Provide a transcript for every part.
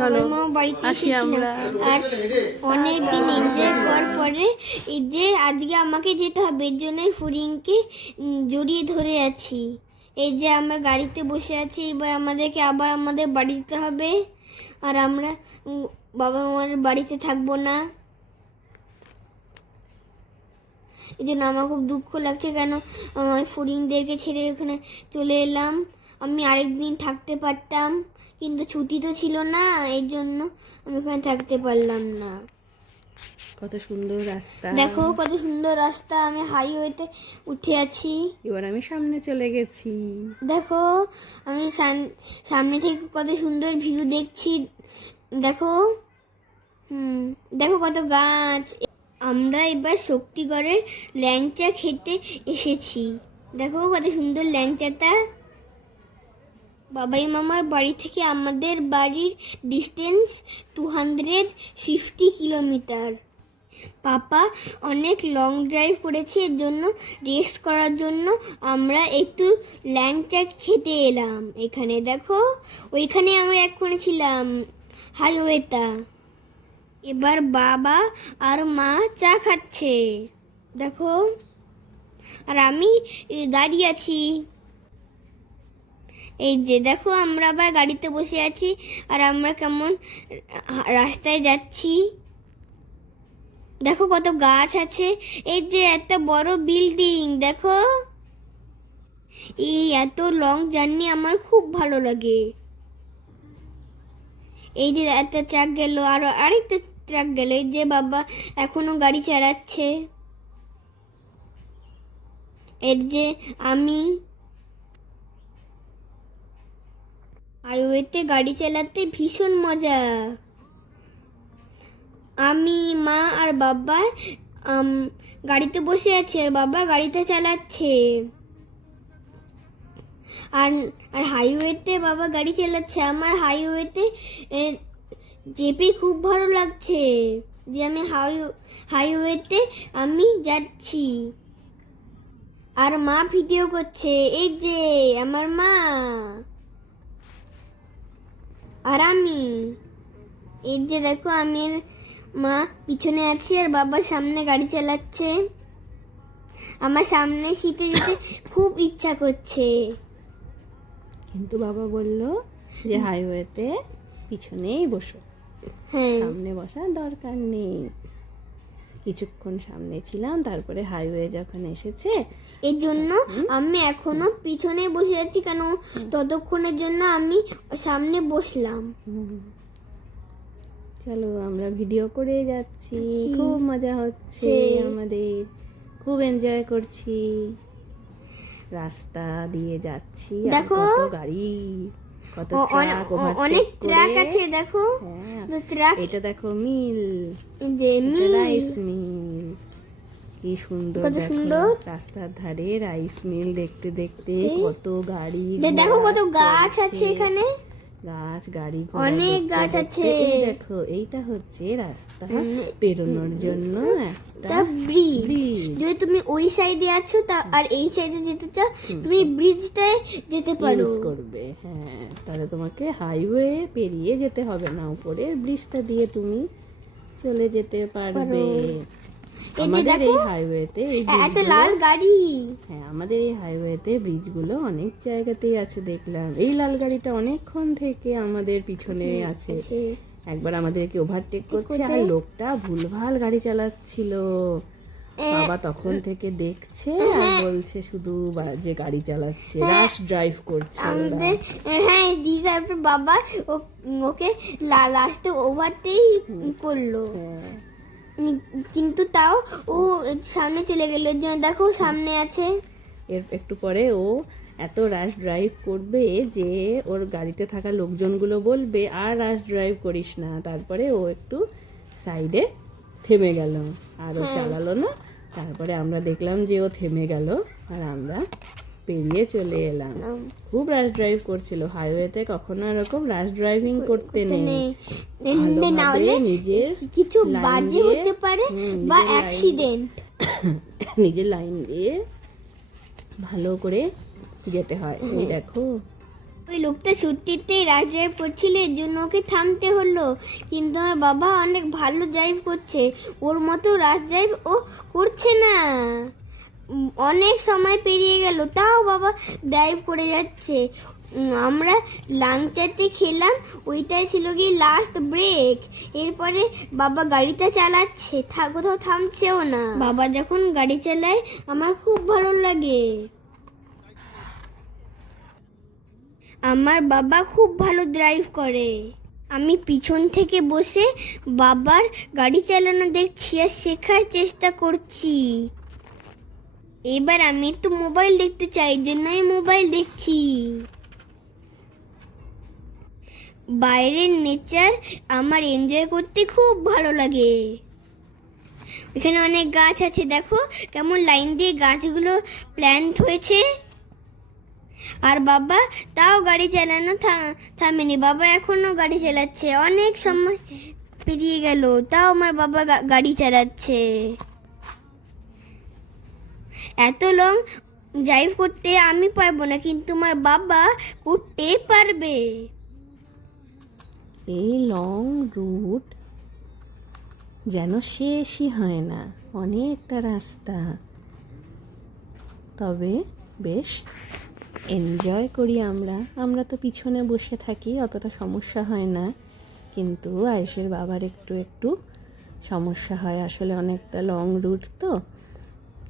চলো মা বাড়িতে আসি এসেছিলাম আমরা। আর অনেক দিন এনজয় করার পরে এই যে আজকে আমাকে যেতে হবে এর জন্যই ফুরিনকে জড়িয়ে ধরে আছি। এই যে আমরা গাড়িতে বসে আছি, এবার আমাদেরকে আবার আমাদের বাড়ি যেতে হবে আর আমরা বাবা মার বাড়িতে থাকবো না। এই জন্য আমার খুব দুঃখ লাগছে, কেন আমার ফুরিনদেরকে ছেড়ে ওখানে চলে এলাম। আমি আরেকদিন থাকতে পারতাম, কিন্তু ছুটি তো ছিল না, এই জন্য আমি ওখানে থাকতে পারলাম না। কত সুন্দর রাস্তা, দেখো কত সুন্দর রাস্তা, আমি হাইওয়েতে উঠে আছি। এবার আমি সামনে চলে গেছি। দেখো আমি সামনে থেকে কত সুন্দর ভিউ দেখছি। দেখো দেখো কত গাছ। আমরা এবার শক্তিগড়ের ল্যাংচা খেতে এসেছি। দেখো কত সুন্দর ল্যাংচাটা। বাবাই মামার বাড়ি থেকে আমাদের বাড়ির ডিস্টেন্স 250 কিলোমিটার। পাপা অনেক লং ড্রাইভ করেছে, এর জন্য রেস্ট করার জন্য আমরা একটু ল্যাংচা খেতে এলাম এখানে। দেখো ওইখানে আমরা এক্ষুনি ছিলাম হাইওয়েটা। এবার বাবা আর মা চা খাচ্ছে দেখো, আর আমি দাঁড়িয়ে আছি। এই যে দেখো আমরা আবার গাড়িতে বসে আছি আর আমরা কেমন রাস্তায় যাচ্ছি। দেখো কত গাছ আছে, এই যে একটা বড় বিল্ডিং। দেখো এই এত লং জার্নি আমার খুব ভালো লাগে। এই যে একটা ট্রাক গেল আর আরেকটা ট্রাক গেল, এই যে বাবা এখনো গাড়ি চালাচ্ছে। এর যে আমি হাইওয়েতে গাড়ি চালাতে ভীষণ মজা। আমি মা আর বাবা গাড়িতে বসে আছে আর বাবা গাড়িটা চালাচ্ছে। আর আর হাইওয়েতে বাবা গাড়ি চালাচ্ছে। আমার হাইওয়েতে চেপে খুব ভালো লাগছে যে আমি হাইওয়েতে আমি যাচ্ছি। আর মা ভিডিও করছে, এই যে আমার মা আর আমি। এই যে দেখো আমি মা পিছনে আছি আর বাবা সামনে গাড়ি চালাচ্ছে। আমার সামনে শীতে যেতে খুব ইচ্ছা করছে, কিন্তু বাবা বলল যে হাইওয়েতে পিছনেই বসো, হ্যাঁ সামনে বসার দরকার নেই। কিছুক্ষণ সামনে ছিলাম, তারপরে হাইওয়ে যখন এসেছে এর জন্য আমি এখনো পিছনে বসে আছি, কেন ততক্ষণের জন্য আমি সামনে বসলাম। চলো আমরা ভিডিও করে যাচ্ছি, খুব মজা হচ্ছে আমাদের, খুব এনজয় করছি। রাস্তা দিয়ে যাচ্ছি, আর দেখো কত গাড়ি, কত ট্রাক, অনেক ট্রাক আছে। দেখো ট্রাক, এটা দেখো মিল, যে রাইস মিল, কি সুন্দর। কত দেখো সুন্দর রাস্তার ধারে রাইস মিল, দেখতে দেখতে কত গাড়ি, দেখো কত গাছ আছে এখানে, গাছ গাড়ি অনেক গাছ আছে। এই দেখো এইটা হচ্ছে রাস্তা পেরোনোর জন্য একটা ব্রিজ। ব্রিজ। যদি তুমি ওই সাইডে আছো তা আর এই সাইডে যেতে চাও, তুমি ব্রিজটায় যেতে পারো। ইউজ করবে, হ্যাঁ, তাহলে তোমাকে হাইওয়ে পেরিয়ে যেতে হবে না, উপরের ব্রিজটা দিয়ে তুমি চলে যেতে পারবে। আমাদের এই হাইওয়েতে একটা লাল গাড়ি, হ্যাঁ, আমাদের এই হাইওয়েতে ব্রিজগুলো অনেক জায়গাতেই আছে দেখলাম। এই লাল গাড়িটা অনেকক্ষণ থেকে আমাদের পিছনে আছে। একবার আমাদেরকে ওভারটেক করছে আর লোকটা ভুলভাল গাড়ি চালাচ্ছিল। বাবা তখন থেকে দেখছে আর বলছে শুধু যে গাড়ি চালাচ্ছে, রাশ ড্রাইভ করছে আমাদের। হ্যাঁ দিদি, তারপর বাবা ওকে লাস্টে ওভারটেক করলো, কিন্তু তাও ও সামনে চলে গেল। দেখো সামনে আছে। এর একটু পরে ও এত রাশ ড্রাইভ করবে যে ওর গাড়িতে থাকা লোকজনগুলো বলবে আর রাশ ড্রাইভ করিস না। তারপরে ও একটু সাইডে থেমে গেল আর ও চালালো না। তারপরে আমরা দেখলাম যে ও থেমে গেল আর আমরা পেরিয়ে চলে এলাম। খুব রাশ ড্রাইভ করছিল। হাইওয়েতে কখনো এরকম রাশ ড্রাইভিং করতে নেই, ভালোভাবে নিজের কিছু বাজে হতে পারে বা অ্যাক্সিডেন্ট, নিজের লাইন দিয়ে ভালো করে যেতে হয়। এই দেখো ওই লোকটা সত্যিতেই রাশ ড্রাইভ করছিল, এর জন্য ওকে থামতে হলো। কিন্তু আমার বাবা অনেক ভালো ড্রাইভ করছে, ওর মতো রাশ ড্রাইভ ও করছে না। অনেক সময় পেরিয়ে গেল, তাও বাবা ড্রাইভ করে যাচ্ছে। আমরা লাঞ্চারতে খেলাম, ওইটাই ছিল কি লাস্ট ব্রেক। এরপরে বাবা গাড়িটা চালাচ্ছে, কোথাও থামছেও না। বাবা যখন গাড়ি চালায় আমার খুব ভালো লাগে। আমার বাবা খুব ভালো ড্রাইভ করে। আমি পিছন থেকে বসে বাবার গাড়ি চালানো দেখছি আর শেখার চেষ্টা করছি। এবার আমি একটু মোবাইল দেখতে চাই, জন্য আমি মোবাইল দেখছি। বাইরের নেচার আমার এনজয় করতে খুব ভালো লাগে। এখানে অনেক গাছ আছে, দেখো কেমন লাইন দিয়ে গাছগুলো প্ল্যান্ট হয়েছে। আর বাবা তাও গাড়ি চালানো থামেনি, বাবা এখনো গাড়ি চালাচ্ছে। অনেক সময় পেরিয়ে গেল, তাও আমার বাবা গাড়ি চালাচ্ছে। এত লং ড্রাইভ করতে আমি পারবো না, কিন্তু আমার বাবা করতে পারবে। এই লং রুট যেন শেষই হয় না, অনেকটা রাস্তা। তবে বেশ এনজয় করি আমরা তো পিছনে বসে থাকি, অতটা সমস্যা হয় না। কিন্তু আয়েশের বাবার একটু একটু সমস্যা হয়, আসলে অনেকটা লং রুট তো।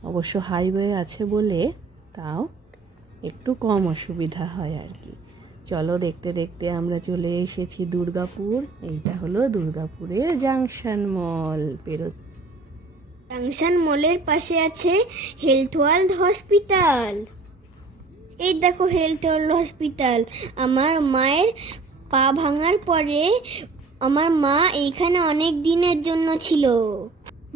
অবশ্য হাইওয়ে আছে বলে তাও একটু কম অসুবিধা হয় আর কি। চলো দেখতে দেখতে আমরা চলে এসেছি দুর্গাপুর। এইটা হলো দুর্গাপুরের জাংশন মল। জাংশন মলের পাশে আছে হেলথ ওয়ার্ল্ড হসপিটাল। এই দেখো হেলথ ওয়ার্ল্ড হসপিটাল। আমার মায়ের পা ভাঙার পরে আমার মা এইখানে অনেক দিনের জন্য ছিল।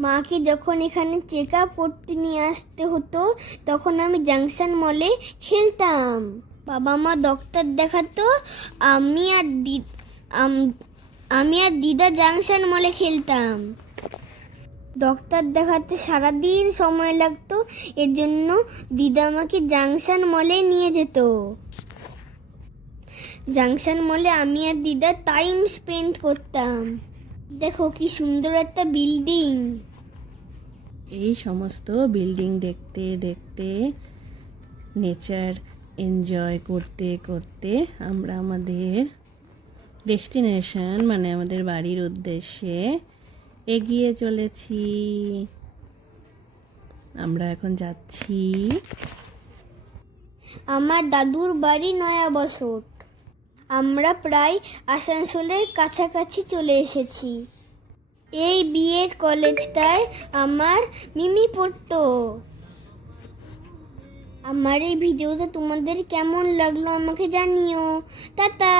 মাকে যখন এখানে চেক আপ করতে নিয়ে আসতে হতো, তখন আমি জাংশন মলে খেলতাম। বাবা মা ডক্টর দেখাতো, আমি আর দিদা জাংশন মলে খেলতাম। ডক্টর দেখাতে সারাদিন সময় লাগতো, এর জন্য দিদা আমাকে জাংশন মলে নিয়ে যেত। জাংশন মলে আমি আর দিদা টাইম স্পেন্ড করতাম। দেখো কি সুন্দর একটা বিল্ডিং। এই সমস্ত বিল্ডিং দেখতে দেখতে, নেচার এনজয় করতে করতে আমরা আমাদের ডেস্টিনেশন মানে আমাদের বাড়ির উদ্দেশ্যে এগিয়ে চলেছি। আমরা এখন যাচ্ছি আমার দাদুর বাড়ি নয়া বছর। আমরা প্রায় আসানসোলের কাছাকাছি চলে এসেছি। এই বিয়ের কলেজটায় আমার মিমি পড়তো। আমার এই ভিডিওটা তোমাদের কেমন লাগলো আমাকে জানিও। টাটা।